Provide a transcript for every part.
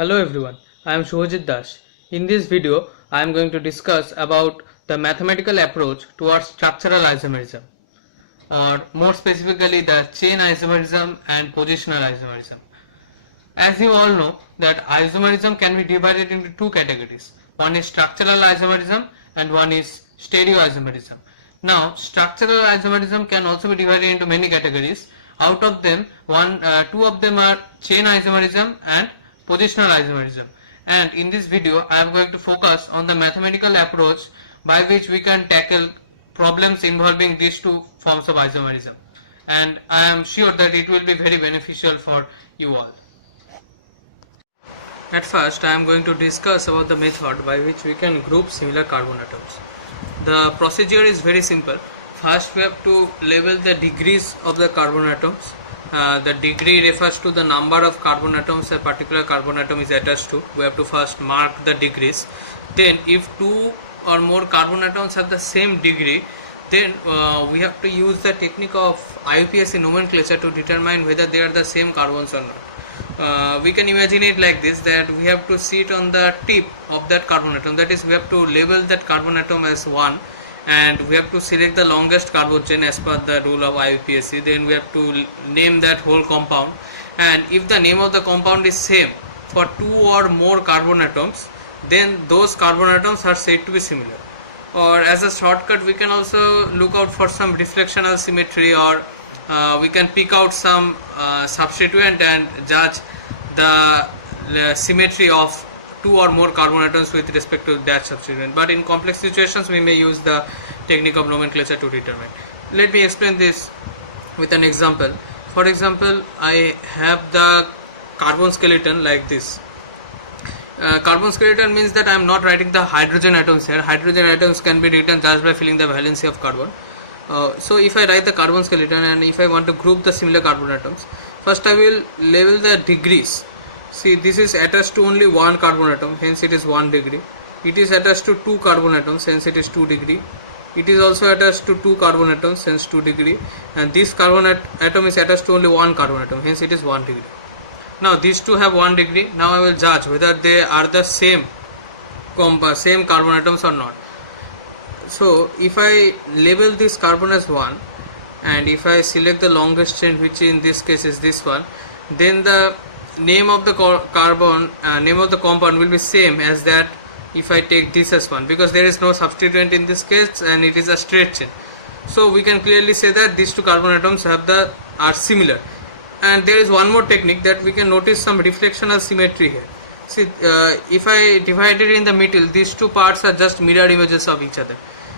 Hello everyone, I am Shubhajit Das. In this video, I am going to discuss about the mathematical approach towards structural isomerism, or more specifically the chain isomerism and positional isomerism. As you all know that isomerism can be divided into two categories. One is structural isomerism and one is stereoisomerism. Now, structural isomerism can also be divided into many categories. Out of them, two of them are chain isomerism and positional isomerism. And in this video, I am going to focus on the mathematical approach by which we can tackle problems involving these two forms of isomerism. And I am sure that it will be very beneficial for you all. At first, I am going to discuss about the method by which we can group similar carbon atoms. The procedure is very simple. First, we have to label the degrees of the carbon atoms. The degree refers to the number of carbon atoms a particular carbon atom is attached to. We have to first mark the degrees. Then, if two or more carbon atoms have the same degree, then we have to use the technique of IUPAC nomenclature to determine whether they are the same carbons or not. We can imagine it like this, that we have to sit on the tip of that carbon atom, that is we have to label that carbon atom as 1 and we have to select the longest carbon chain as per the rule of IUPAC. Then we have to name that whole compound, and if the name of the compound is same for two or more carbon atoms, then those carbon atoms are said to be similar. Or as a shortcut, we can also look out for some reflectional symmetry, or we can pick out some substituent and judge the symmetry of two or more carbon atoms with respect to that substituent. But in complex situations, we may use the technique of nomenclature to determine. Let me explain this with an example. For example, I have the carbon skeleton like this. Carbon skeleton means that I am not writing the hydrogen atoms here. Hydrogen atoms can be written just by filling the valency of carbon. So if I write the carbon skeleton and if I want to group the similar carbon atoms, first I will label the degrees. See, this is attached to only one carbon atom, hence it is 1 degree. It is attached to two carbon atoms, hence it is 2 degree. It is also attached to two carbon atoms, hence 2 degree. And this carbon atom is attached to only one carbon atom, hence it is 1 degree. Now these two have 1 degree. Now I will judge whether they are the same carbon atoms or not. So if I label this carbon as 1 and if I select the longest chain, which in this case is this one, then the name of the name of the compound will be same as that if I take this as 1, because there is no substituent in this case and it is a straight chain. So we can clearly say that these two carbon atoms are similar. And there is one more technique that we can notice some reflectional symmetry here. See, if I divide it in the middle, these two parts are just mirror images of each other.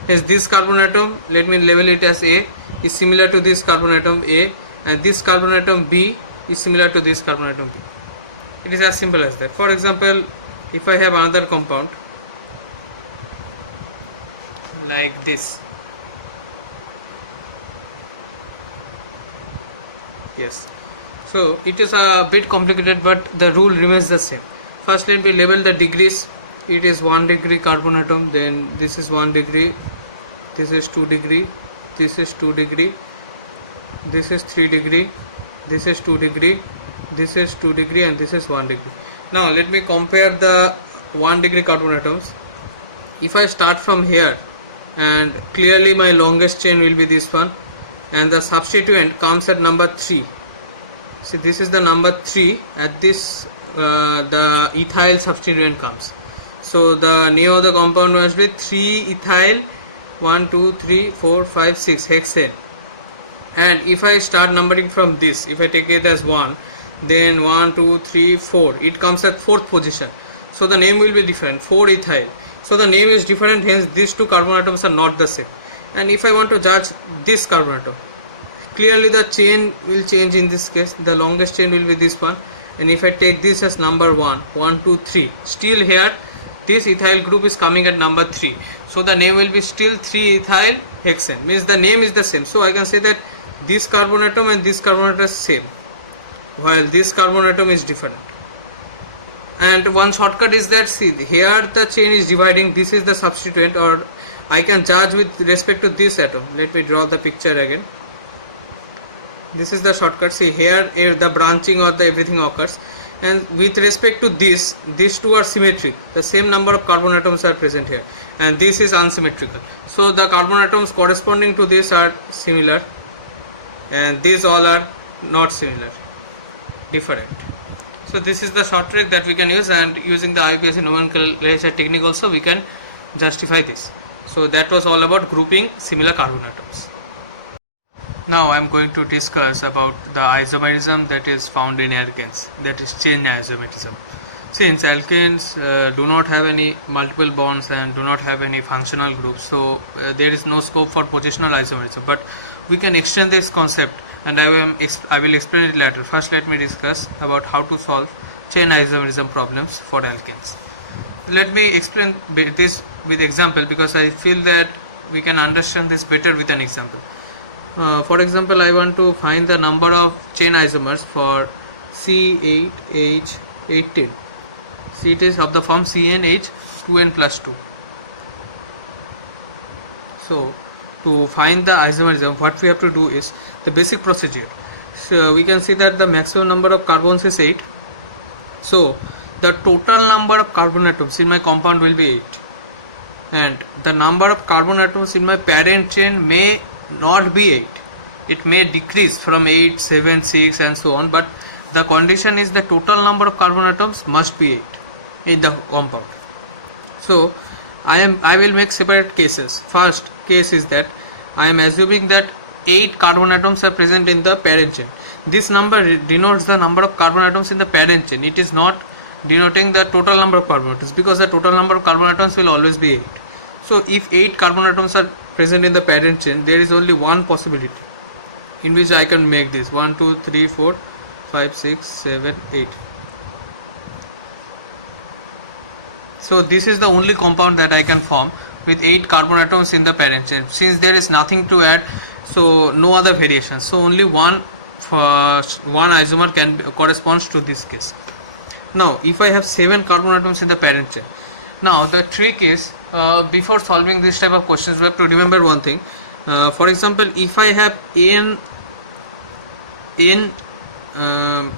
As this carbon atom, let me label it as A, is similar to this carbon atom A, and this carbon atom B is similar to this carbon atom B. It is as simple as that. For example, if I have another compound like this, yes. So it is a bit complicated, but the rule remains the same. First, let me label the degrees. It is 1 degree carbon atom, then this is 1 degree, this is 2 degree, this is 2 degree, this is 3 degree, this is 2 degree, this is 2 degree, and this is 1 degree. Now let me compare the 1 degree carbon atoms. If I start from here, and clearly my longest chain will be this one, and the substituent comes at number 3. See, this is the number 3. At this the ethyl substituent comes. So the name of the compound must be 3-ethyl 1, 2, 3, 4, 5, 6 hexane. And if I start numbering from this, if I take it as 1, then 1, 2, 3, 4, it comes at 4th position. So the name will be different, 4-ethyl. So the name is different, hence these two carbon atoms are not the same. And if I want to judge this carbon atom, clearly the chain will change in this case. The longest chain will be this one. And if I take this as number 1, 1, 2, 3, still here this ethyl group is coming at number 3. So the name will be still 3-ethyl hexane, means the name is the same. So I can say that this carbon atom and this carbon atom is same, while this carbon atom is different. And one shortcut is that, see, here the chain is dividing, this is the substituent, or I can judge with respect to this atom. Let me draw the picture again. This is the shortcut. See, here the branching or the everything occurs. and with respect to this, these two are symmetric, the same number of carbon atoms are present here, and this is unsymmetrical. So the carbon atoms corresponding to this are similar, and these all are not similar, different. So this is the short trick that we can use, and using the IUPAC nomenclature technique also we can justify this. So that was all about grouping similar carbon atoms. Now I am going to discuss about the isomerism that is found in alkanes, that is chain isomerism. Since alkanes do not have any multiple bonds and do not have any functional groups, so there is no scope for positional isomerism, but we can extend this concept, and I will explain it later. First let me discuss about how to solve chain isomerism problems for alkanes. Let me explain this with example, because I feel that we can understand this better with an example. For example, I want to find the number of chain isomers for C8H18. See, it is of the form CnH2n plus 2. So to find the isomerism, what we have to do is the basic procedure. So we can see that the maximum number of carbons is 8. So the total number of carbon atoms in my compound will be 8, and the number of carbon atoms in my parent chain may not be 8. It may decrease from 8, 7, 6 and so on, but the condition is the total number of carbon atoms must be 8 in the compound. So I will make separate cases. First case is that I am assuming that 8 carbon atoms are present in the parent chain. This number denotes the number of carbon atoms in the parent chain. It is not denoting the total number of carbon atoms, because the total number of carbon atoms will always be 8. So if 8 carbon atoms are present in the parent chain, there is only one possibility in which I can make this 1, 2, 3, 4, 5, 6, 7, 8. So this is the only compound that I can form with 8 carbon atoms in the parent chain. Since there is nothing to add, so no other variations, so only one isomer can corresponds to this case. Now if I have 7 carbon atoms in the parent chain, now the trick is, before solving this type of questions we have to remember one thing. For example, if I have n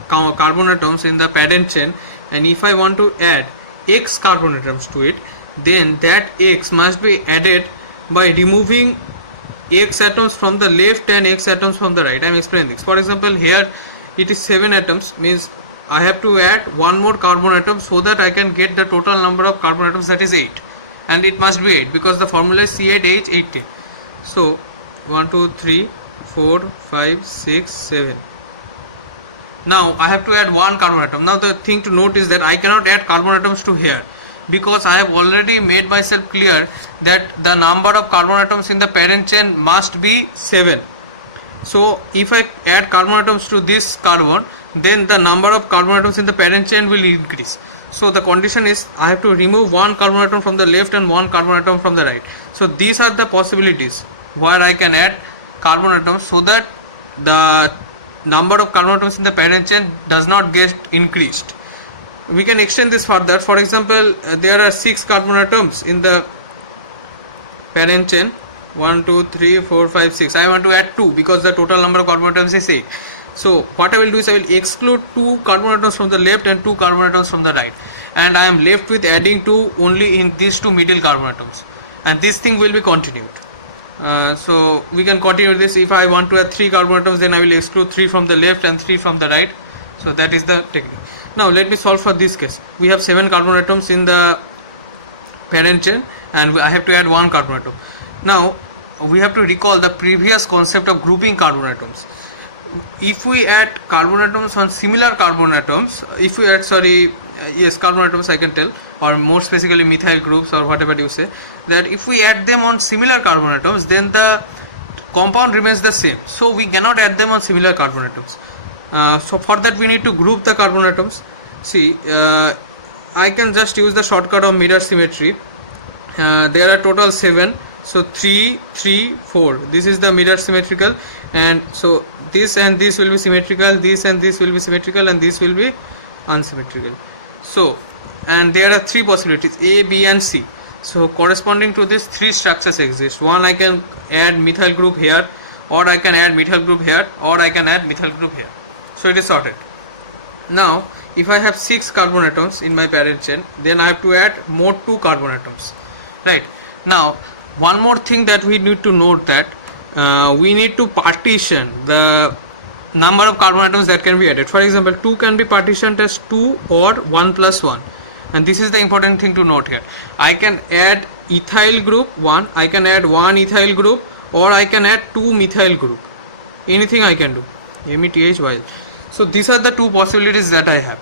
carbon atoms in the parent chain, and if I want to add x carbon atoms to it, then that x must be added by removing x atoms from the left and x atoms from the right. I am explaining this. For example, here it is 7 atoms, means I have to add one more carbon atom so that I can get the total number of carbon atoms, that is 8, and it must be 8 because the formula is C8H18. So 1, 2, 3, 4, 5, 6, 7. Now I have to add one carbon atom. Now the thing to note is that I cannot add carbon atoms to here, because I have already made myself clear that the number of carbon atoms in the parent chain must be 7. So if I add carbon atoms to this carbon, then the number of carbon atoms in the parent chain will increase. So the condition is I have to remove one carbon atom from the left and one carbon atom from the right. So these are the possibilities where I can add carbon atoms so that the number of carbon atoms in the parent chain does not get increased. We can extend this further. For example, there are 6 carbon atoms in the parent chain. 1, 2, 3, 4, 5, 6. I want to add 2 because the total number of carbon atoms is 8. So what I will do is I will exclude 2 carbon atoms from the left and 2 carbon atoms from the right, and I am left with adding 2 only in these 2 middle carbon atoms, and this thing will be continued. So we can continue this. If I want to add 3 carbon atoms, then I will exclude 3 from the left and 3 from the right. So that is the technique. Now let me solve for this case. We have 7 carbon atoms in the parent chain and I have to add 1 carbon atom. Now we have to recall the previous concept of grouping carbon atoms. If we add carbon atoms on similar carbon atoms, if we add carbon atoms I can tell, or more specifically methyl groups or whatever you say, that if we add them on similar carbon atoms, then the compound remains the same. So we cannot add them on similar carbon atoms. So for that we need to group the carbon atoms. See, I can just use the shortcut of mirror symmetry. There are total 7. So 3, 3, 4. This is the mirror symmetrical, and so this and this will be symmetrical, this and this will be symmetrical, and this will be unsymmetrical. So, and there are 3 possibilities, A, B and C. So corresponding to this 3 structures exist. One, I can add methyl group here, or I can add methyl group here, or I can add methyl group here. So it is sorted. Now if I have 6 carbon atoms in my parent chain, then I have to add more 2 carbon atoms, right? Now one more thing that we need to note, that we need to partition the number of carbon atoms that can be added. For example, 2 can be partitioned as 2 or 1 plus 1, and this is the important thing to note here. I can add ethyl group 1, I can add 1 ethyl group, or I can add 2 methyl group. Anything I can do, METHYL. So these are the two possibilities that I have.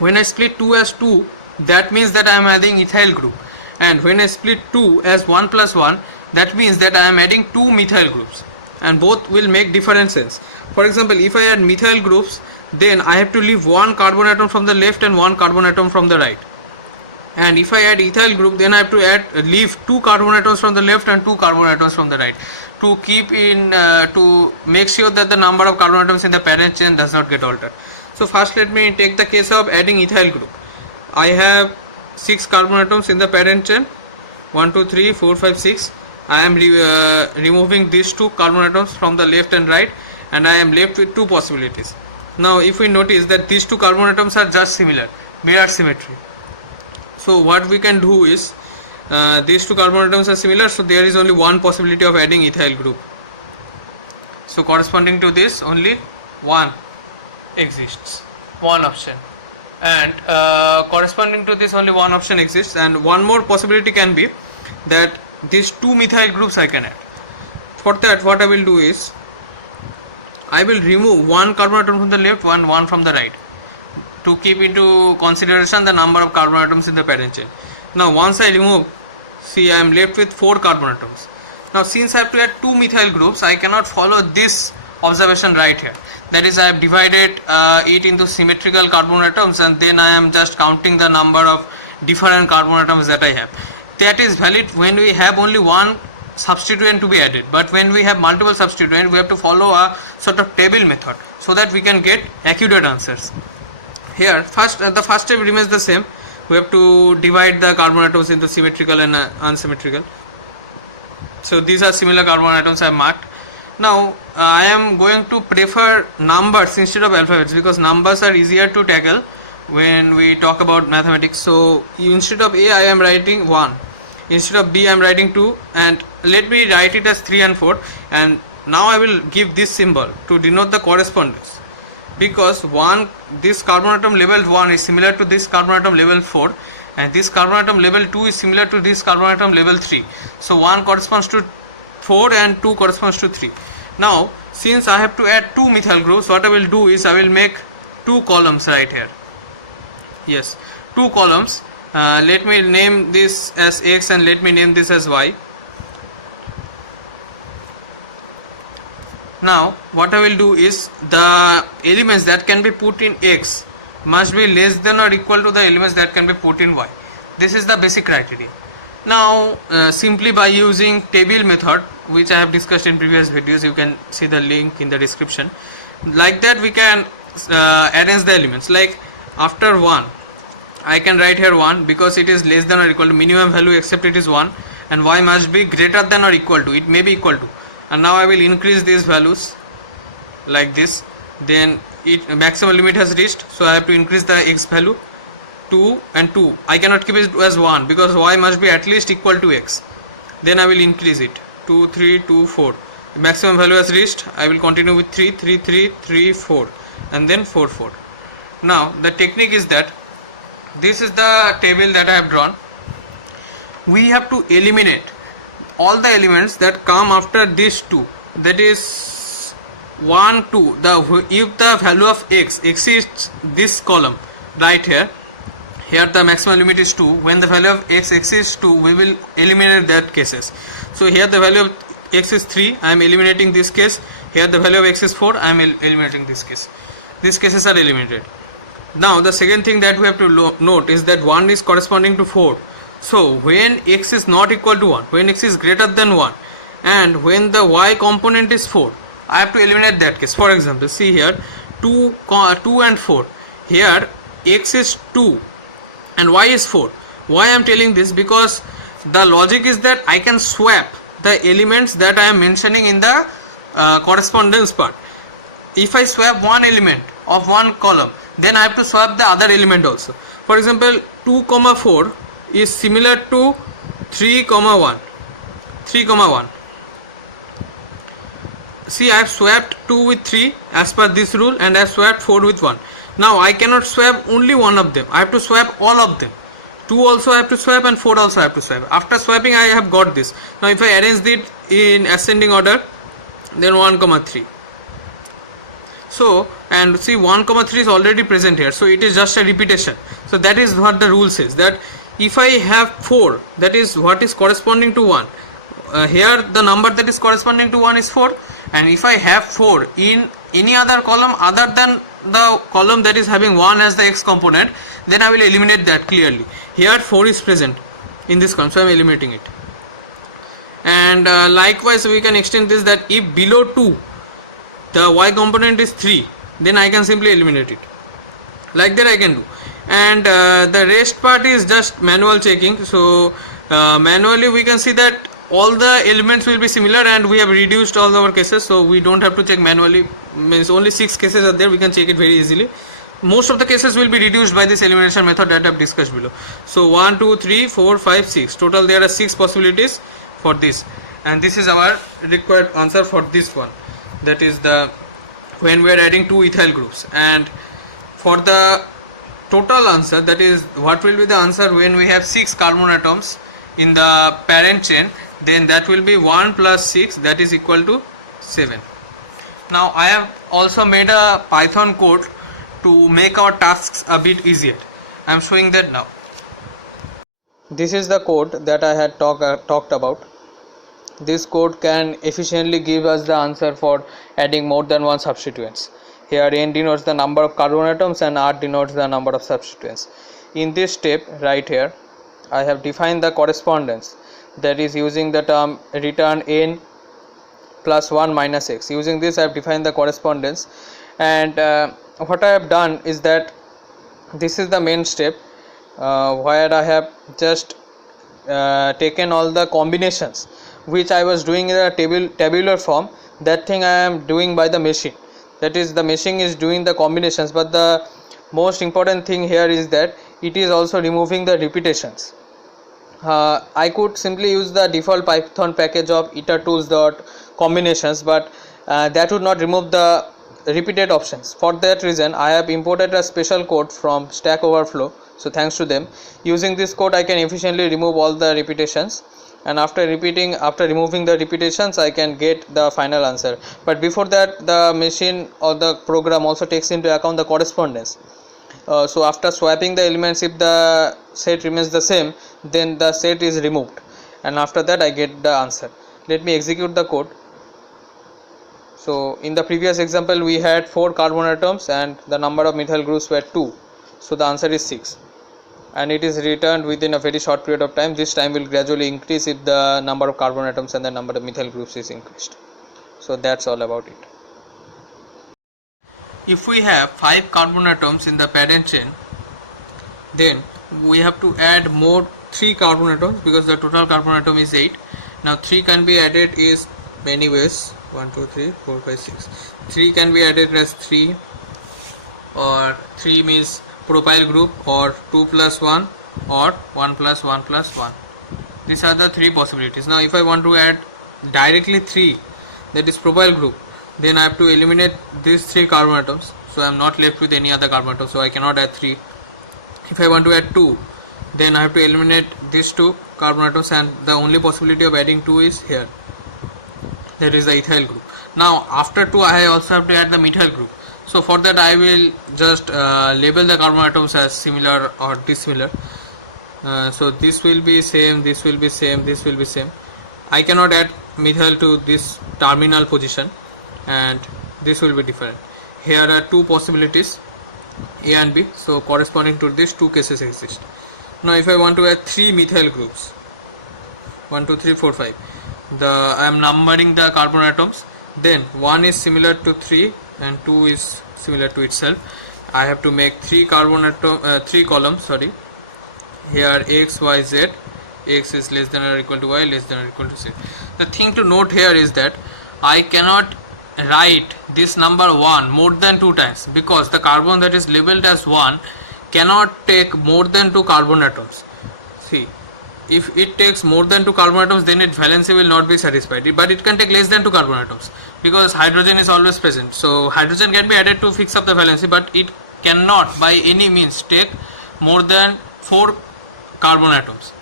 When I split 2 as 2, that means that I am adding ethyl group, and when I split 2 as 1 plus 1, that means that I am adding 2 methyl groups, and both will make different sense. For example, if I add methyl groups, then I have to leave 1 carbon atom from the left and 1 carbon atom from the right. And if I add ethyl group, then I have to leave 2 carbon atoms from the left and 2 carbon atoms from the right, to keep in to make sure that the number of carbon atoms in the parent chain does not get altered. So first let me take the case of adding ethyl group. I have 6 carbon atoms in the parent chain, 1 2 3 4 5 6. I am removing these 2 carbon atoms from the left and right, and I am left with 2 possibilities. Now if we notice that these 2 carbon atoms are just similar, mirror symmetry. So what we can do is, these 2 carbon atoms are similar, so there is only one possibility of adding ethyl group. So corresponding to this, only one exists, one option, and corresponding to this only one option exists. And one more possibility can be that these 2 methyl groups I can add. For that, what I will do is, I will remove 1 carbon atom from the left, 1 from the right, to keep into consideration the number of carbon atoms in the parent chain. Now once I remove, see, I am left with 4 carbon atoms. Now since I have to add 2 methyl groups, I cannot follow this observation right here. That is, I have divided it into symmetrical carbon atoms, and then I am just counting the number of different carbon atoms that I have. That is valid when we have only one substituent to be added, but when we have multiple substituents, we have to follow a sort of table method so that we can get accurate answers. Here the first step remains the same. We have to divide the carbon atoms into symmetrical and unsymmetrical. So these are similar carbon atoms I have marked. Now I am going to prefer numbers instead of alphabets, because numbers are easier to tackle when we talk about mathematics. So instead of A I am writing 1, instead of B I am writing 2, and let me write it as 3 and 4. And now I will give this symbol to denote the correspondence, because this carbon atom level 1 is similar to this carbon atom level 4, and this carbon atom level 2 is similar to this carbon atom level 3. So 1 corresponds to 4 and 2 corresponds to 3. Now since I have to add 2 methyl groups, what I will do is, I will make 2 columns right here. Yes, 2 columns. Let me name this as X and let me name this as Y. Now what I will do is, the elements that can be put in X must be less than or equal to the elements that can be put in Y. This is the basic criteria. Now simply by using table method, which I have discussed in previous videos, you can see the link in the description. Like that we can arrange the elements. Like after 1, I can write here 1, because it is less than or equal to minimum value except it is 1, and Y must be greater than or equal to, it may be equal to. And now I will increase these values like this. Then maximum limit has reached, so I have to increase the X value. 2 and 2, I cannot keep it as 1, because Y must be at least equal to X. Then I will increase it, 2 3 2 4. The maximum value has reached, I will continue with 3 3 3 3 4, and then 4 4. Now the technique is that, this is the table that I have drawn. We have to eliminate all the elements that come after these 2, that is 1 2. If the value of X exceeds this column right here, the maximum limit is 2. When the value of X exceeds 2, we will eliminate that cases. So here the value of X is 3, I am eliminating this case. Here the value of X is 4, I am eliminating this case. These cases are eliminated. Now the second thing that we have to note is that 1 is corresponding to 4. So when X is not equal to 1, when X is greater than 1, and when the Y component is 4, I have to eliminate that case. For example, see here, 2 and 4. Here X is 2 and Y is 4. Why I am telling this? Because the logic is that I can swap the elements that I am mentioning in the correspondence part. If I swap one element of one column, then I have to swap the other element also. For example, 2 comma 4 is similar to 3 comma 1. 3 comma 1. See, I have swapped 2 with 3 as per this rule, and I have swapped 4 with 1. Now I cannot swap only one of them, I have to swap all of them. 2 also I have to swap and 4 also I have to swap. After swapping I have got this. Now if I arrange it in ascending order, then 1 comma 3. So, and see, 1 comma 3 is already present here, so it is just a repetition. So that is what the rule says, that if I have 4, that is what is corresponding to 1. Here the number that is corresponding to 1 is 4, and if I have 4 in any other column other than the column that is having 1 as the x component, then I will eliminate that clearly. Here 4 is present in this column, so I am eliminating it. And likewise we can extend this, that if below 2 the y component is 3, then I can simply eliminate it. Like that I can do. And the rest part is just manual checking. So manually we can see that all the elements will be similar, and we have reduced all our cases, so we don't have to check manually. Means only 6 cases are there, we can check it very easily. Most of the cases will be reduced by this elimination method that I have discussed below. So 1 2 3 4 5 6, total there are 6 possibilities for this, and this is our required answer for this one, that is the when we are adding 2 ethyl groups. And for the total answer, that is what will be the answer when we have 6 carbon atoms in the parent chain, then that will be 1 plus 6, that is equal to 7. Now I have also made a Python code to make our tasks a bit easier. I am showing that now. This is the code that I had talked about. This code can efficiently give us the answer for adding more than one substituents. Here n denotes the number of carbon atoms and r denotes the number of substituents. In this step right here, I have defined the correspondence, that is using the term return n plus 1 minus x. Using this I have defined the correspondence, and what I have done is that this is the main step where I have just taken all the combinations which I was doing in a tabular form. That thing I am doing by the machine, that is the machine is doing the combinations, but the most important thing here is that it is also removing the repetitions. I could simply use the default Python package of iter-tools.combinations, but that would not remove the repeated options. For that reason I have imported a special code from Stack Overflow, so thanks to them. Using this code I can efficiently remove all the repetitions, and after removing the repetitions I can get the final answer. But before that, the machine or the program also takes into account the correspondence. So after swapping the elements, if the set remains the same, then the set is removed, and after that I get the answer. Let me execute the code. So in the previous example we had 4 carbon atoms and the number of methyl groups were 2, so the answer is 6, and it is returned within a very short period of time. This time will gradually increase if the number of carbon atoms and the number of methyl groups is increased. So that's all about it. If we have 5 carbon atoms in the parent chain, then we have to add more 3 carbon atoms, because the total carbon atom is 8. Now 3 can be added is many ways. 1 2 3 4 5 6. 3 can be added as 3, or 3 means propyl group, or 2 plus 1, or 1 plus 1 plus 1. These are the 3 possibilities. Now if I want to add directly 3, that is propyl group, then I have to eliminate these 3 carbon atoms, so I am not left with any other carbon atom, so I cannot add 3. If I want to add 2, then I have to eliminate these 2 carbon atoms, and the only possibility of adding 2 is here, that is the ethyl group. Now after 2 I also have to add the methyl group, so for that I will just label the carbon atoms as similar or dissimilar. So this will be same, this will be same, this will be same. I cannot add methyl to this terminal position, and this will be different. Here are 2 possibilities, A and B, so corresponding to these 2 cases exist. Now if I want to add 3 methyl groups, 1 2 3 4 5, I am numbering the carbon atoms, then 1 is similar to 3 and 2 is similar to itself. I have to make 3 columns, sorry. Here x, y, z, x is less than or equal to y, less than or equal to z. The thing to note here is that I cannot write this number 1 more than 2 times, because the carbon that is labeled as 1 cannot take more than 2 carbon atoms. See, if it takes more than 2 carbon atoms, then its valency will not be satisfied, but it can take less than 2 carbon atoms, because hydrogen is always present. So hydrogen can be added to fix up the valency, but it cannot by any means take more than 4 carbon atoms.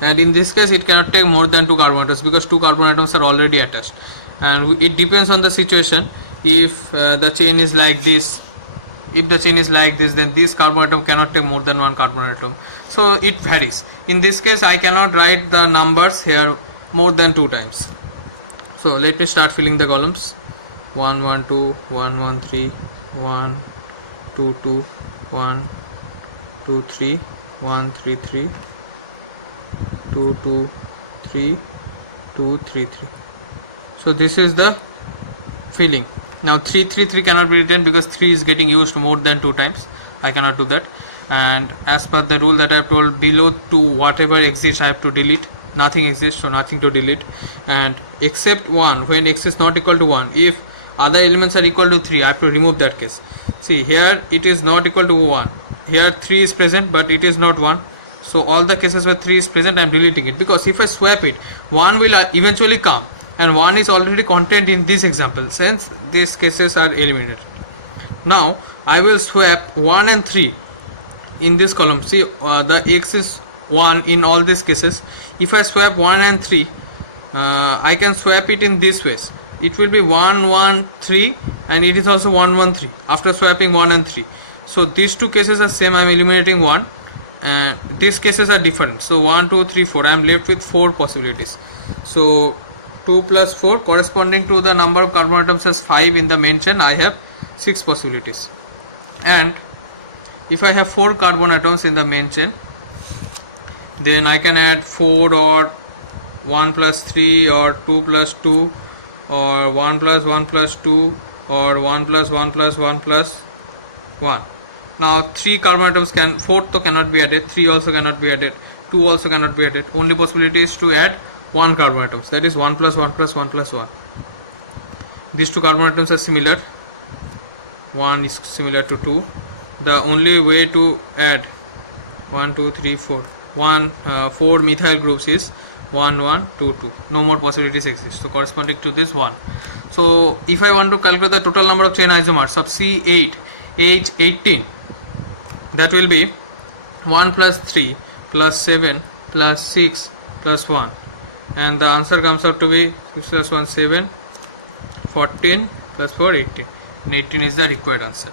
And in this case it cannot take more than 2 carbon atoms, because 2 carbon atoms are already attached. And it depends on the situation. If the chain is like this, then this carbon atom cannot take more than 1 carbon atom. So it varies. In this case I cannot write the numbers here more than 2 times. So let me start filling the columns. 1 1 2 1 1 3 1 2 2 1 2 3 1 3 3 2 2 3 2 3 3. So this is the filling. Now 3 3 3 cannot be written, because 3 is getting used more than 2 times. I cannot do that. And as per the rule that I have told, below 2 whatever exists I have to delete. Nothing exists, so nothing to delete. And except 1, when x is not equal to 1, if other elements are equal to 3, I have to remove that case. See, here it is not equal to 1. Here 3 is present, but it is not 1. So all the cases where 3 is present, I am deleting it, because if I swap it, 1 will eventually come, and 1 is already contained in this example, since these cases are eliminated. Now I will swap 1 and 3 in this column. See, the x is 1 in all these cases. If I swap 1 and 3, I can swap it in this ways. It will be 1 1 3, and it is also 1 1 3 after swapping 1 and 3. So these two cases are same, I am eliminating 1, and these cases are different. So 1 2 3 4, I am left with 4 possibilities. So 2 plus 4 corresponding to the number of carbon atoms as 5 in the main chain, I have 6 possibilities. And if I have 4 carbon atoms in the main chain, then I can add 4, or 1 plus 3, or 2 plus 2, or 1 plus 1 plus 2, or 1 plus 1 plus 1 plus 1. Now 3 carbon atoms can, 4 to cannot be added, 3 also cannot be added, 2 also cannot be added. Only possibility is to add 1 carbon atoms, that is 1 plus 1 plus 1 plus 1. These 2 carbon atoms are similar. 1 is similar to 2. The only way to add 1 2 3 4 4 methyl groups is 1 1 2 2. No more possibilities exist. So corresponding to this 1. So if I want to calculate the total number of chain isomers of C8 H18, that will be 1 plus 3 plus 7 plus 6 plus 1, and the answer comes out to be 6 plus 1 7, 14 plus 4 18, and 18 is the required answer.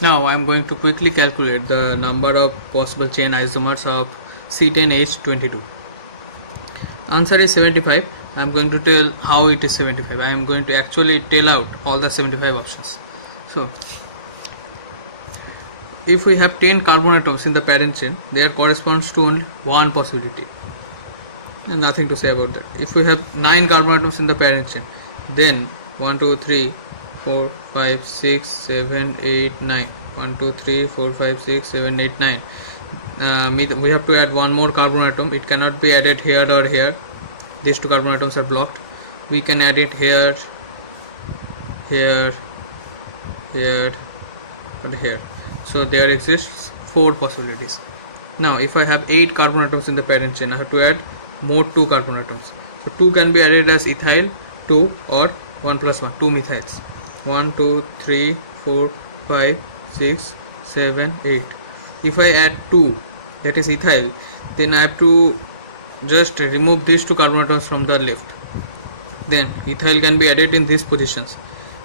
Now I am going to quickly calculate the number of possible chain isomers of C10H22. Answer is 75. I am going to tell how it is 75. I am going to actually tell out all the 75 options. So if we have 10 carbon atoms in the parent chain, there corresponds to only one possibility, and nothing to say about that. If we have 9 carbon atoms in the parent chain, then 1 2 3 4 5 6 7 8 9, 1 2 3 4 5 6 7 8 9. We have to add one more carbon atom. It cannot be added here or here. These 2 carbon atoms are blocked. We can add it here, here, here, and here. So there exists 4 possibilities. Now if I have 8 carbon atoms in the parent chain, I have to add more 2 carbon atoms. So 2 can be added as ethyl 2, or 1 plus 1, 2 methyls. 1 2 3 4 5 6 7 8. If I add 2, that is ethyl, then I have to just remove these 2 carbon atoms from the left. Then ethyl can be added in these positions.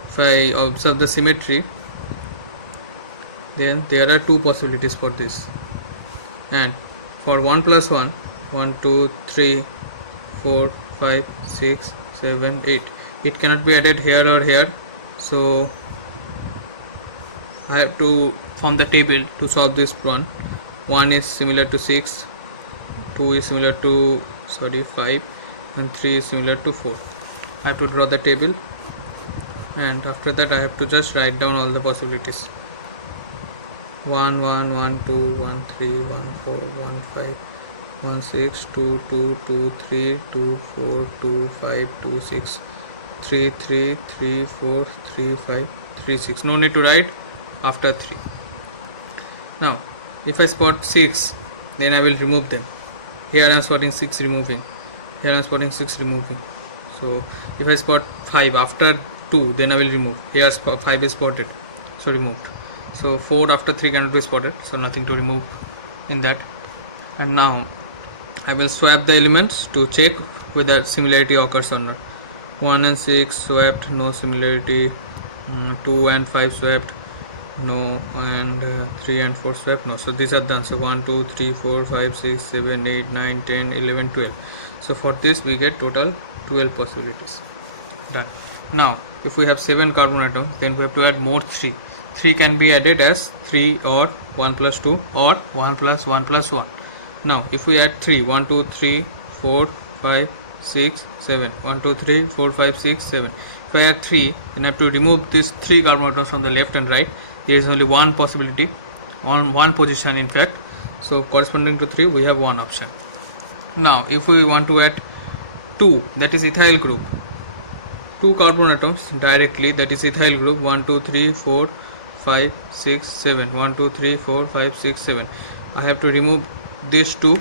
If I observe the symmetry, then there are 2 possibilities for this. And for 1 plus 1, 1 2 3 4 5 6 7 8, it cannot be added here or here. So I have to form the table to solve this one. 1 is similar to 6, 2 is similar to 5, and 3 is similar to 4. I have to draw the table, and after that I have to just write down all the possibilities. 1 1 1 2 1 3 1 4 1 5 1 6 2 2 2 3 2 4 2 5 2 6 3 3 3 4 3 5 3 6. No need to write after 3. Now if I spot 6, then I will remove them. Here I am spotting 6, removing. Here I am spotting 6, removing. So if I spot 5 after 2, then I will remove. Here 5 is spotted, so removed. So 4 after 3 cannot be spotted, so nothing to remove in that. And now I will swap the elements to check whether similarity occurs or not. 1 and 6 swapped, no similarity. 2 and 5 swapped, no. And 3 and 4 swapped, no. So these are done. So 1 2 3 4 5 6 7 8 9 10 11 12. So for this we get total 12 possibilities. Done. Now if we have 7 carbon atoms, then we have to add more 3. 3 can be added as 3 or 1 plus 2 or 1 plus 1 plus 1. Now if we add 3, 1 2 3 4 5 6 7, 1 2 3 4 5 6 7. If I add 3, then I have to remove these 3 carbon atoms from the left and right. There is only one possibility, on one position in fact. So corresponding to 3 we have one option. Now if we want to add 2, that is ethyl group, 2 carbon atoms directly, that is ethyl group, 1 2 3 4 5 6 7, 1 2 3 4 5 6 7. I have to remove these 2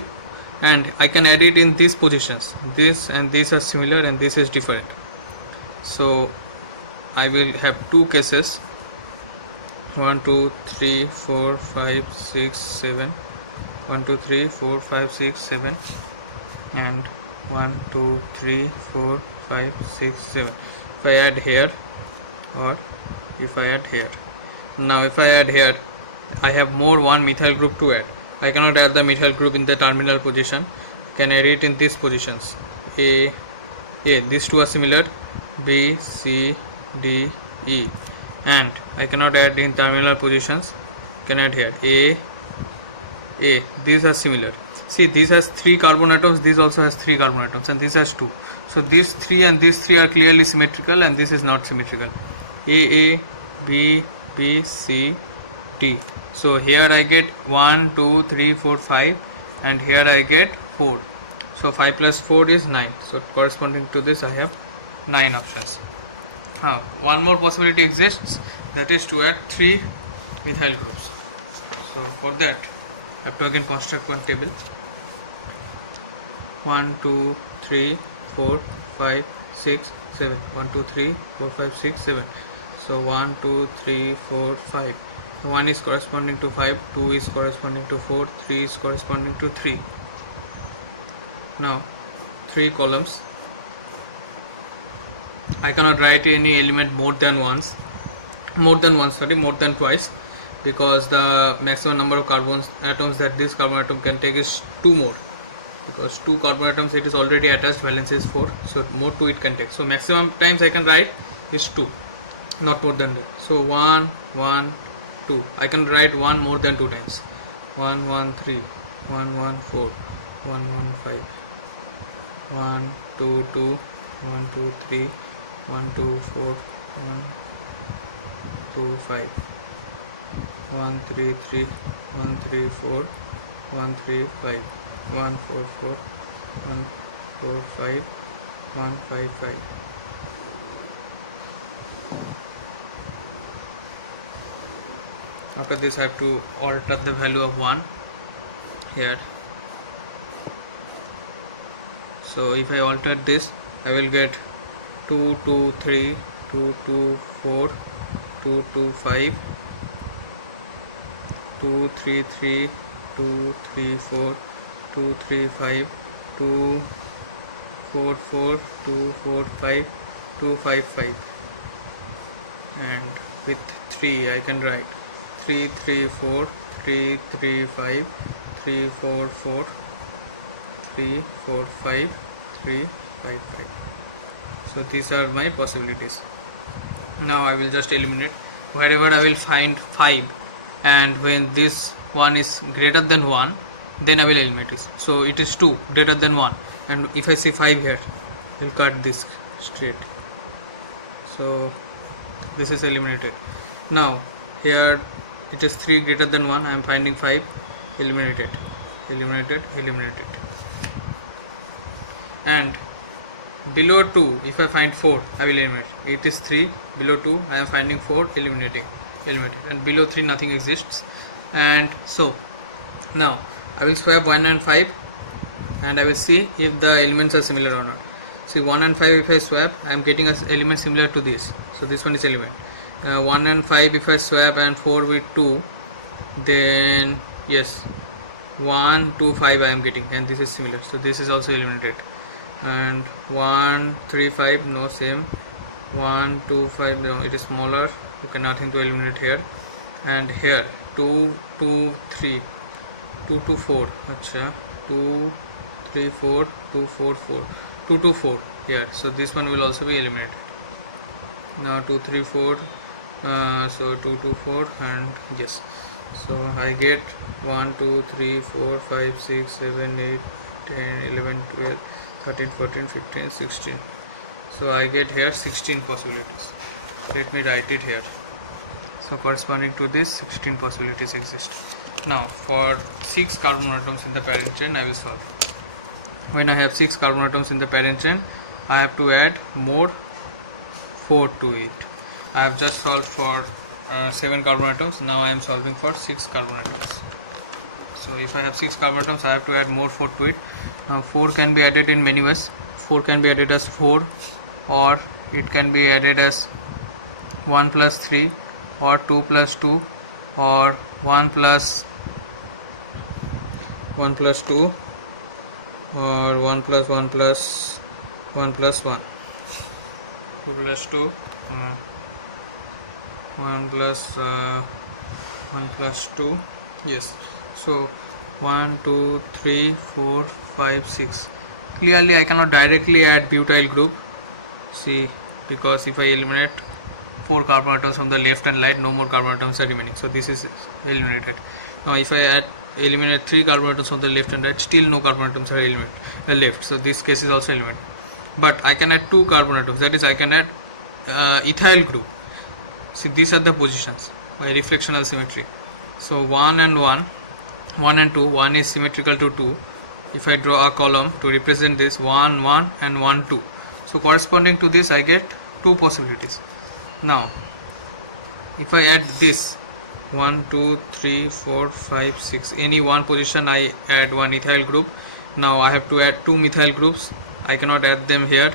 and I can add it in these positions. This and these are similar and this is different. So I will have 2 cases, 1 2 3 4 5 6 7, 1 2 3 4 5 6 7, and 1 2 3 4 5 6 7. If I add here or if I add here. Now if I add here, I have more one methyl group to add. I cannot add the methyl group in the terminal position. I can add it in these positions. A, these 2 are similar, B, C, D, E, and I cannot add in terminal positions. I can add here A, these are similar. See, this has 3 carbon atoms, this also has 3 carbon atoms, and this has 2. So these 3 and these 3 are clearly symmetrical, and this is not symmetrical. A, B, B, C, D. So here I get 1 2 3 4 5, and here I get 4. So 5 plus 4 is 9. So corresponding to this I have 9 options. Now one more possibility exists, that is to add 3 methyl groups. So for that I have to again construct one table. 1 2 3 4 5 6 7, 1 2 3 4 5 6 7. So 1 2 3 4 5. 1 is corresponding to 5, 2 is corresponding to 4, 3 is corresponding to 3. Now 3 columns. I cannot write any element more than twice, because the maximum number of carbon atoms that this carbon atom can take is 2 more, because 2 carbon atoms it is already attached, valence is 4, so more 2 it can take. So maximum times I can write is 2, not more than that. So 1 1 2, I can write 1 more than 2 times. 1 1 3, 1 1 4, 1 1 5, 1 2 2, 1 2 3, 1 2 4, 1 2 5, 1 3 3, 1 3 4, 1 3 5, 1 4 4, 1 4 5, 1 5 5. After this I have to alter the value of 1 here. So if I alter this, I will get 2 2 3, 2 2 4, 2 2 5, 2 3 3, 2 3 4, 2 3 5, 2 4 4, 2 4 5, 2 5 5, and with 3 I can write 3 3 4, 3 3 5, 3 4 4, 3 4 5, 3 5 5. So these are my possibilities. Now I will just eliminate. Wherever I will find 5, and when this one is greater than 1, then I will eliminate it. So it is 2 greater than 1, and if I see 5 here, I will cut this straight. So this is eliminated. Now here it is 3 greater than 1, I am finding 5, eliminated, eliminated, eliminated. And below 2 if I find 4 I will eliminate. It is 3, below 2 I am finding 4, eliminated, and below 3 nothing exists. And so now I will swap 1 and 5 and I will see if the elements are similar or not. See, 1 and 5 if I swap, I am getting an element similar to this, so this one is element. 1 and 5 if I swap and 4 with 2, then yes, 1, 2, 5 I am getting, and this is similar, so this is also eliminated. And 1, 3, 5, no, same. 1, 2, 5, no, it is smaller, okay, nothing to eliminate here. And here 2, 2, 3, 2 to 4, acha, 2, 3, 4, 2, 4, 4, 2 to 4 here, so this one will also be eliminated. Now 2, 3, 4, so 2 to 4, and yes, so I get 1, 2, 3, 4, 5, 6, 7, 8, 10, 11, 12, 13, 14, 15, 16. So I get here 16 possibilities. Let me write it here. So corresponding to this, 16 possibilities exist. Now for 6 carbon atoms in the parent chain I will solve. When I have 6 carbon atoms in the parent chain, I have to add more 4 to it. I have just solved for 7 carbon atoms. Now I am solving for 6 carbon atoms. So if I have 6 carbon atoms, I have to add more 4 to it. Now 4 can be added in many ways. 4 can be added as 4, or it can be added as 1 plus 3, or 2 plus 2, or 1 plus 2, or 1 plus 1 plus 1 plus 1, 2 plus 2, 1 plus 2, yes. So 1, 2, 3, 4, 5, 6. Clearly I cannot directly add butyl group, see, because if I eliminate 4 carbon atoms from the left and right, no more carbon atoms are remaining, so this is eliminated. Now if I eliminate 3 carbon atoms from the left and right, still no carbon atoms are left, so this case is also eliminated. But I can add 2 carbon atoms, that is I can add ethyl group. See, these are the positions by reflectional symmetry. So 1 and 1, 1 and 2, 1 is symmetrical to 2. If I draw a column to represent this, 1, 1 and 1, 2. So corresponding to this I get 2 possibilities. Now if I add this 1, 2, 3, 4, 5, 6, any one position I add 1 ethyl group. Now I have to add 2 methyl groups. I cannot add them here,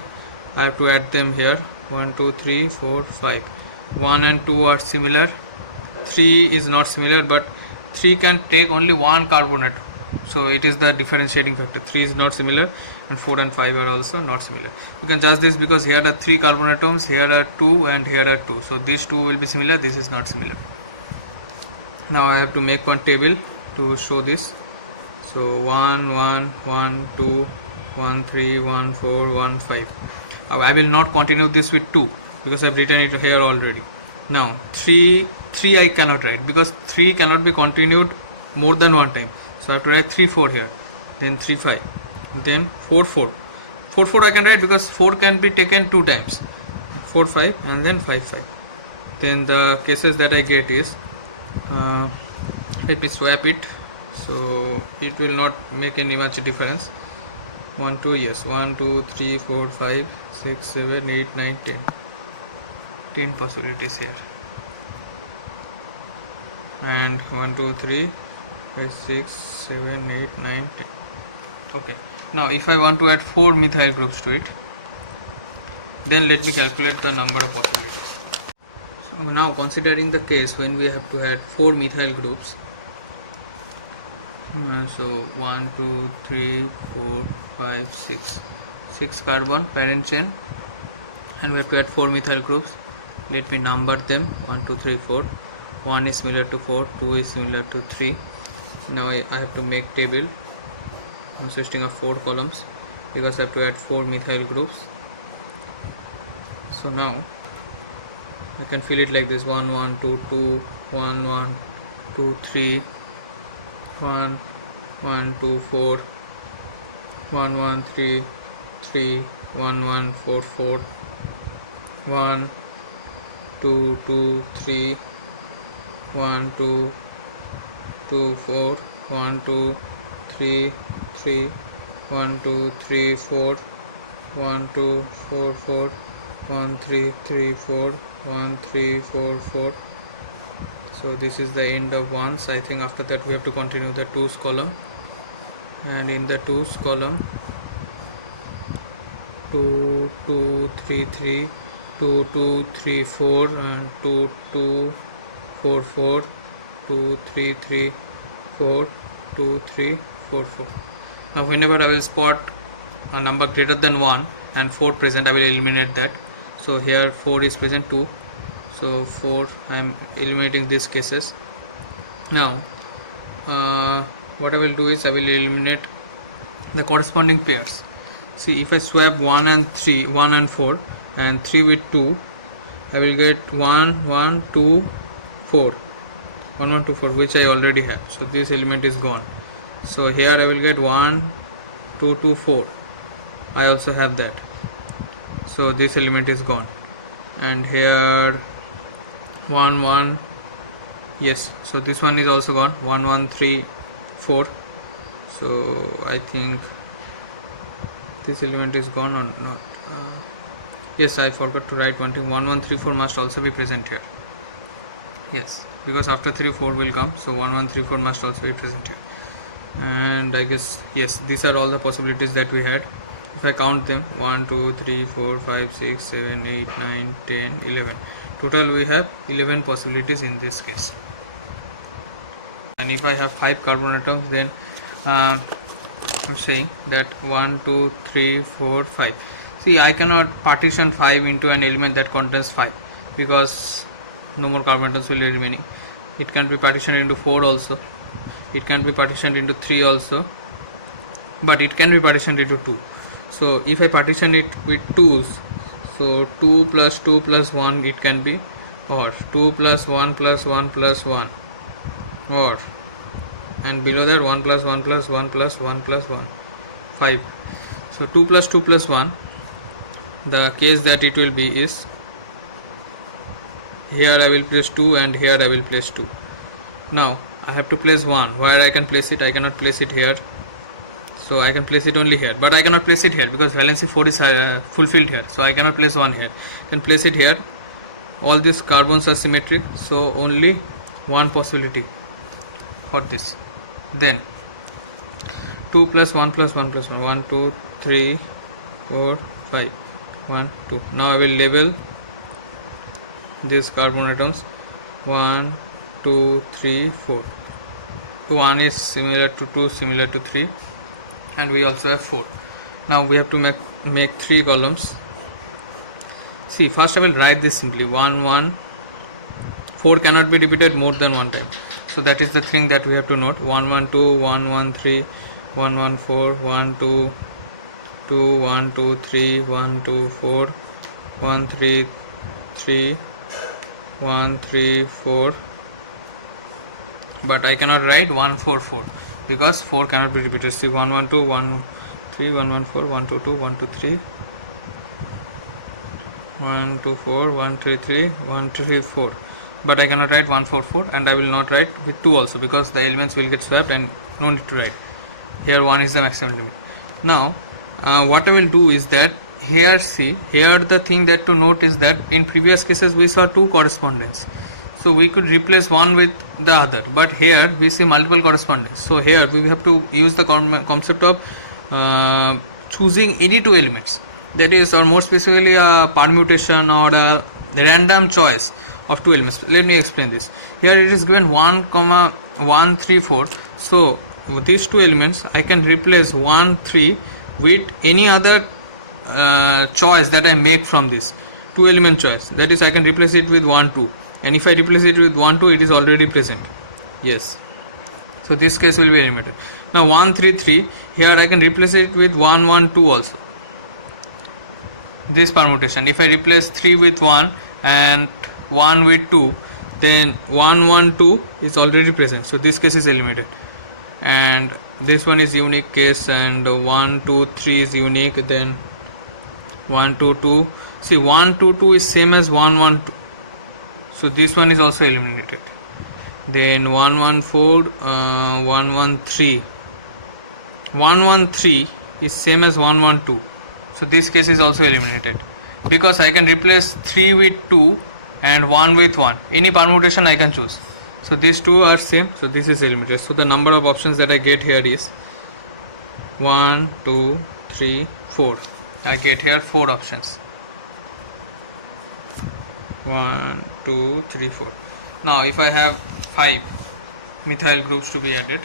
I have to add them here. 1, 2, 3, 4, 5. 1 and 2 are similar, 3 is not similar, but 3 can take only 1 carbon atom, so it is the differentiating factor. 3 is not similar, and 4 and 5 are also not similar. You can judge this because here are 3 carbon atoms, here are 2, and here are 2, so these 2 will be similar, this is not similar. Now I have to make one table to show this. So 1, 1, 1, 2, 1, 3, 1, 4, 1, 5. I will not continue this with 2 because I have written it here already. Now 3 I cannot write because 3 cannot be continued more than one time, so I have to write 3, 4 here, then 3, 5, then 4, 4. 4, 4 I can write because 4 can be taken 2 times, 4, 5, and then 5, 5. Then the cases that I get is, let me swap it, so it will not make any much difference. 1, 2, yes, 1, 2, 3, 4, 5, 6, 7, 8, 9, 10. 10 possibilities here, and 1, 2, 3, 5, 6, 7, 8, 9, 10. Okay, now if I want to add 4 methyl groups to it, then let me calculate the number of possibilities. So now considering the case when we have to add 4 methyl groups, so 1, 2, 3, 4, 5, 6 carbon parent chain, and we have to add 4 methyl groups. Let me number them, 1, 2, 3, 4. 1 is similar to 4, 2 is similar to 3. Now I have to make table consisting of 4 columns because I have to add 4 methyl groups. So now I can fill it like this: 1, 1, 2, 2, 1, 1, 2, 3, 1, 1, 2, 4, 1, 1, 3, 3, 1, 1, 4, 4, 1, 2, 2, 3, 1, 2, 2, 4, 1, 2, 3, 3, 1, 2, 3, 4, 1 2 4 4 1 3 3 4 1 3 4 4. So this is the end of ones. I think after that we have to continue the twos column, and in the twos column 2 2 3 3 2 2 3 4 and 2 2 4 4 2 3 3 4 2 3 4 4. Now whenever I will spot a number greater than 1 and 4 present, I will eliminate that. So here 4 is present, 2, so 4 I am eliminating these cases. Now what I will do is I will eliminate the corresponding pairs. See, if I swap 1 and 3, 1 and 4 and 3 with 2, I will get 1 1 2 4, 1 1 2 4, which I already have. So this element is gone. So here I will get 1 2 2 4, I also have that. So this element is gone. And here 1 1, yes, so this one is also gone. 1 1 3 4. So I think this element is gone or not. Yes, I forgot to write one thing. 1 1 3 4 must also be present here. Yes, because after 3 4 will come, so 1 1 3 4 must also be present here. And I guess, yes, these are all the possibilities that we had. If I count them, 1 2 3 4 5 6 7 8 9 10 11, total we have 11 possibilities in this case. And if I have 5 carbon atoms, then I'm saying that 1 2 3 4 5. See, I cannot partition 5 into an element that contains 5, because no more carbon atoms will be remaining. It can be partitioned into 4 also, it can be partitioned into 3 also, but it can be partitioned into 2. So if I partition it with 2's, so 2 plus 2 plus 1 it can be, or 2 plus 1 plus 1 plus 1, or, and below that 1 plus 1 plus 1 plus 1 plus 1, 5. So 2 plus 2 plus 1, the case that it will be is, here I will place 2 and here I will place 2. Now I have to place 1. Where I can place it? I cannot place it here, so I can place it only here, but I cannot place it here because valency 4 is fulfilled here, so I cannot place 1 here. I can place it here. All these carbons are symmetric, so only one possibility for this. Then 2 plus 1 plus 1 plus 1, 1 2 3 4 5, 1 2. Now I will label these carbon atoms 1 2 3 4. 1 is similar to 2, similar to 3, and we also have 4. Now we have to make 3 columns. See, first I will write this simply 1 1. 4 cannot be repeated more than one time, so that is the thing that we have to note. 1 1 2 1 1 3 1 1 4 1 2 2 1 2 3 1 2 4 1 3 3 1 3 4, but I cannot write 1 4 4 because 4 cannot be repeated. See, 1 1 2 1 3 1 1 4 1 2 2 1 2 3 1 2 4 1 3 3 1 3 4, but I cannot write 1 4 4, and I will not write with 2 also because the elements will get swapped and no need to write. Here 1 is the maximum limit. Now what I will do is that here, see, here the thing that to note is that in previous cases we saw 2 correspondence, so we could replace one with the other, but here we see multiple correspondence. So here we have to use the concept of choosing any 2 elements, that is, or more specifically a permutation or a random choice of 2 elements. Let me explain this. Here it is given 1 comma 1 3 4, so these 2 elements I can replace 1 3 with any other choice that I make from this 2 element choice, that is, I can replace it with 1 2, and if I replace it with 1 2, it is already present. Yes, so this case will be eliminated. Now 1 3 3, here I can replace it with 1 1 2 also, this permutation. If I replace 3 with 1 and 1 with 2, then 1 1 2 is already present, so this case is eliminated. And this one is unique case, and 1 2 3 is unique, then 1 2 2, see, 1 2 2 is same as 1 1 2, so this one is also eliminated. Then 1 1 4 1 1 3, 1 1 3 is same as 1 1 2, So this case is also eliminated because I can replace 3 with 2 and 1 with 1. Any permutation I can choose. So these two are same, so this is eliminated. So the number of options that I get here is 1, 2, 3, 4. I get here 4 options. 1, 2, 3, 4. Now if I have 5 methyl groups to be added,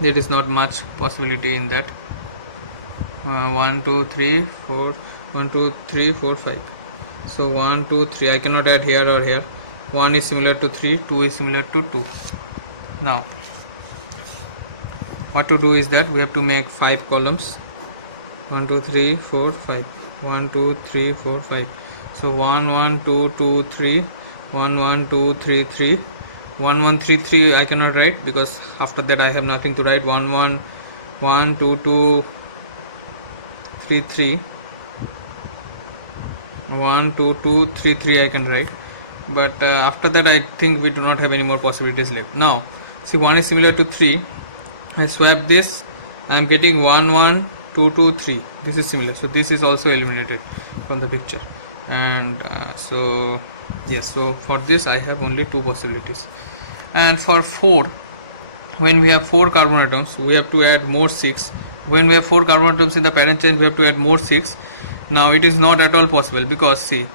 there is not much possibility in that. 1, 2, 3, 4, 1, 2, 3, 4, 5. So 1, 2, 3 I cannot add here or here. 1 is similar to 3, 2 is similar to 2. Now what to do is that we have to make 5 columns. 1, 2, 3, 4, 5. 1, 2, 3, 4, 5. So 1, 1, 2, 2, 3. 1, 1, 2, 3, 3. 1, 1, 3, 3 I cannot write because after that I have nothing to write. 1, 1, 1, 2, 2, 3, 3. 1, 2, 2, 3, 3 I can write, but after that I think we do not have any more possibilities left. Now see, 1 is similar to 3. I swap this, I am getting 1, 1, 2, 2, 3. This is similar, so this is also eliminated from the picture. And so yes, so for this I have only 2 possibilities. And for 4, when we have 4 carbon atoms, we have to add more 6. When we have 4 carbon atoms in the parent chain, we have to add more 6. Now it is not at all possible because see,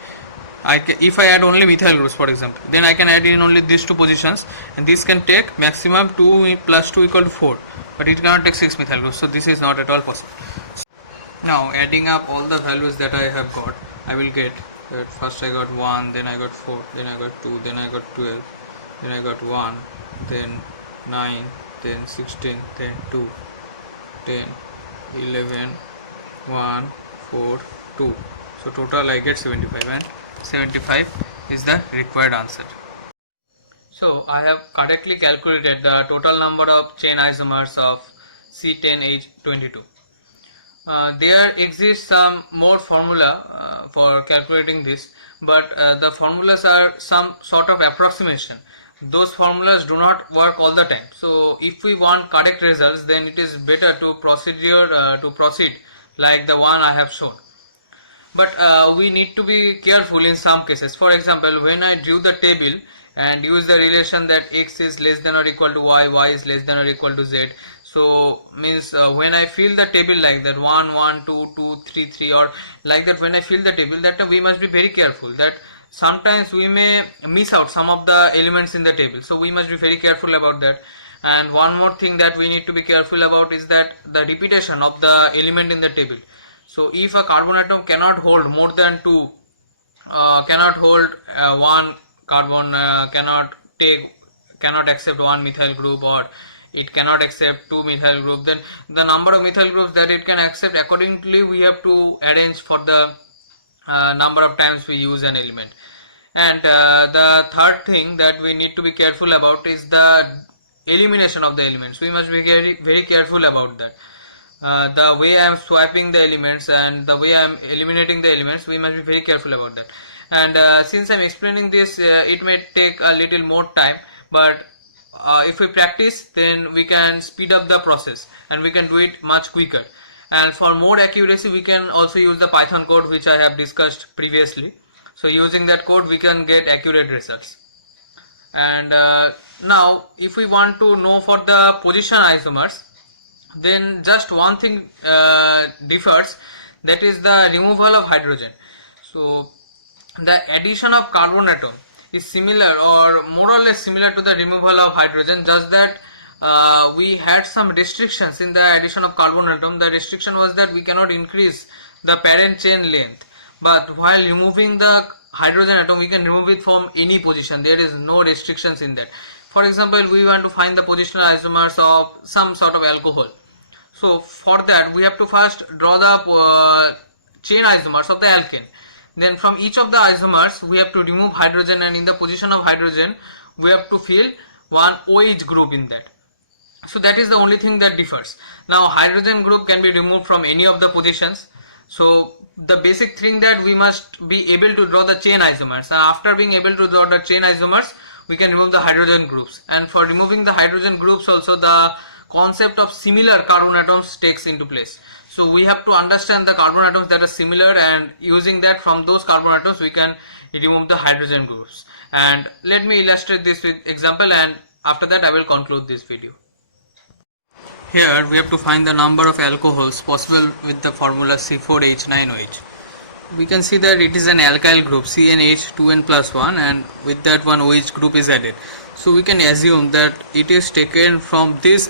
if I add only methyl groups, for example, then I can add in only these 2 positions, and this can take maximum 2 plus 2 equal to 4, but it cannot take 6 methyl groups, so this is not at all possible. Now adding up all the values that I have got, I will get that first I got 1, then I got 4, then I got 2, then I got 12, then I got 1, then 9, then 16, then 2, 10, 11, 1, 4, 2. So total I get 75, and 75 is the required answer. So I have correctly calculated the total number of chain isomers of C10H22. There exists some more formula for calculating this, but the formulas are some sort of approximation. Those formulas do not work all the time. So if we want correct results, then it is better to proceed like the one I have shown. But we need to be careful in some cases. For example, when I drew the table and use the relation that x is less than or equal to y, y is less than or equal to z, so means when I fill the table like that 1, 1, 2, 2, 3, 3 or like that, when I fill the table, that we must be very careful that sometimes we may miss out some of the elements in the table, so we must be very careful about that. And one more thing that we need to be careful about is that the repetition of the element in the table. So if a carbon atom cannot hold more than 2, cannot hold 1 carbon, cannot accept 1 methyl group, or it cannot accept 2 methyl group, then the number of methyl groups that it can accept, accordingly we have to arrange for the number of times we use an element. And the third thing that we need to be careful about is the elimination of the elements. We must be very, very careful about that. The way I am swapping the elements and the way I am eliminating the elements, we must be very careful about that. And since I am explaining this, it may take a little more time, but if we practice, then we can speed up the process and we can do it much quicker. And for more accuracy, we can also use the Python code which I have discussed previously. So using that code, we can get accurate results. And now if we want to know for the position isomers, then just one thing differs, that is the removal of hydrogen. So the addition of carbon atom is similar or more or less similar to the removal of hydrogen, just that we had some restrictions in the addition of carbon atom. The restriction was that we cannot increase the parent chain length, but while removing the hydrogen atom, we can remove it from any position. There is no restrictions in that. For example, we want to find the positional isomers of some sort of alcohol. So for that, we have to first draw the chain isomers of the alkane. Then from each of the isomers, we have to remove hydrogen, and in the position of hydrogen, we have to fill one OH group in that. So that is the only thing that differs. Now hydrogen group can be removed from any of the positions. So the basic thing that we must be able to draw the chain isomers. After being able to draw the chain isomers, we can remove the hydrogen groups. And for removing the hydrogen groups also, the concept of similar carbon atoms takes into place. So we have to understand the carbon atoms that are similar, and using that, from those carbon atoms we can remove the hydrogen groups. And let me illustrate this with example, and after that I will conclude this video. Here we have to find the number of alcohols possible with the formula C4H9OH. We can see that it is an alkyl group, CnH 2n plus 1, and with that one OH group is added. So we can assume that it is taken from this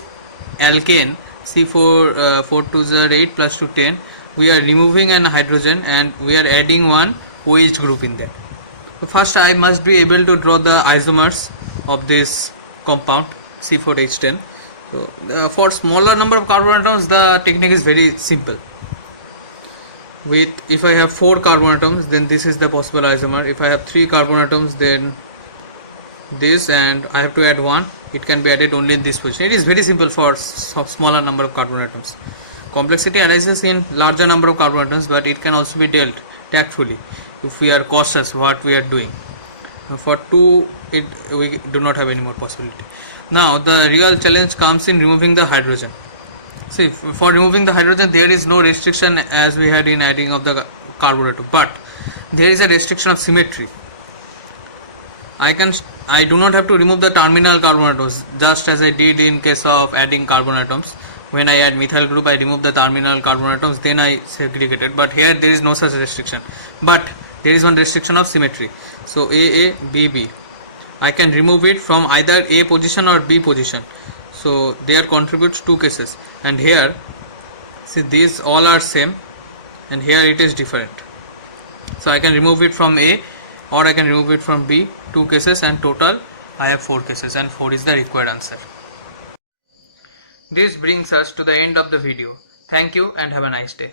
alkane C4 428 plus 2 10. We are removing an hydrogen and we are adding one OH group in there. So first I must be able to draw the isomers of this compound C4H10. So for smaller number of carbon atoms the technique is very simple. If I have 4 carbon atoms, then this is the possible isomer. If I have 3 carbon atoms, then this, and I have to add 1, it can be added only in this position. It is very simple for smaller number of carbon atoms. Complexity arises in larger number of carbon atoms, but it can also be dealt tactfully if we are cautious what we are doing. For 2 we do not have any more possibility. Now the real challenge comes in removing the hydrogen. See, for removing the hydrogen there is no restriction as we had in adding of the carbon atom, but there is a restriction of symmetry. I do not have to remove the terminal carbon atoms just as I did in case of adding carbon atoms. When I add methyl group I remove the terminal carbon atoms, then I segregate it, but here there is no such restriction, but there is one restriction of symmetry. So AA, BB, I can remove it from either A position or B position. So there contributes 2 cases, and here see these all are same and here it is different. So I can remove it from A or I can remove it from B, 2 cases, and total I have 4 cases, and 4 is the required answer. This brings us to the end of the video. Thank you and have a nice day.